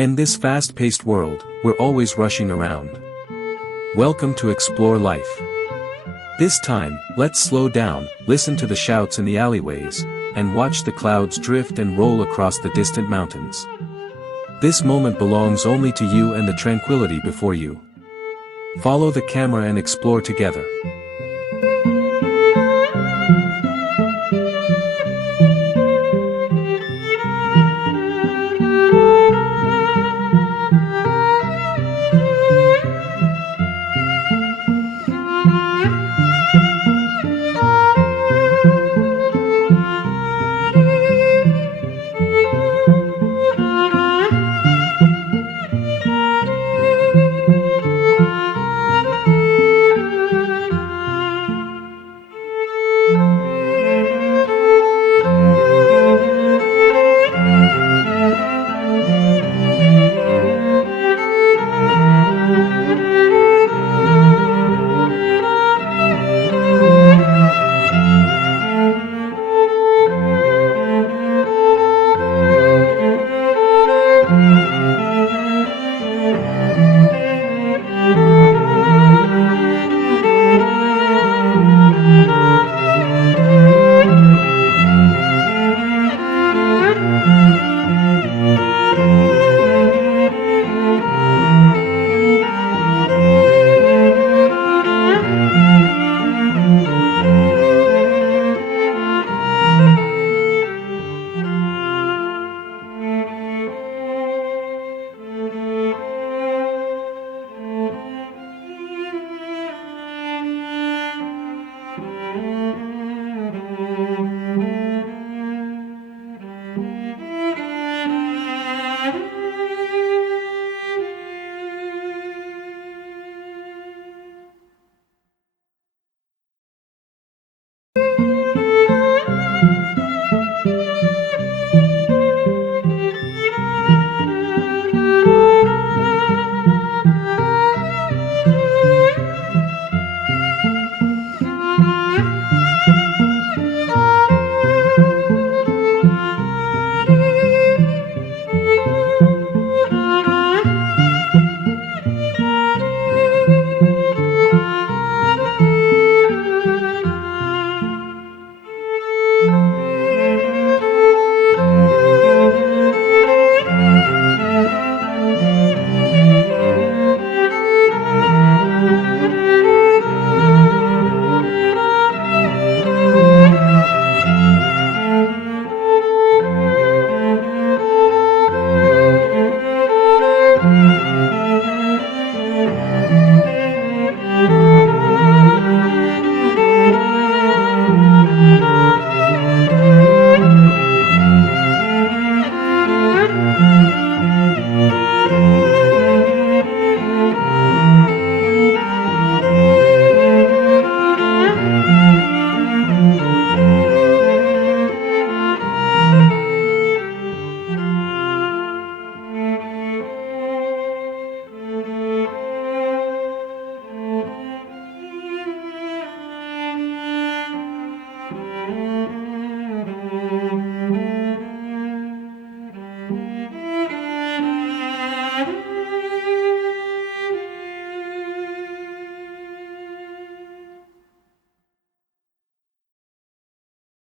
In this fast-paced world, we're always rushing around. Welcome to Explore Life. This time, let's slow down, listen to the shouts in the alleyways, and watch the clouds drift and roll across the distant mountains. This moment belongs only to you and the tranquility before you. Follow the camera and explore together.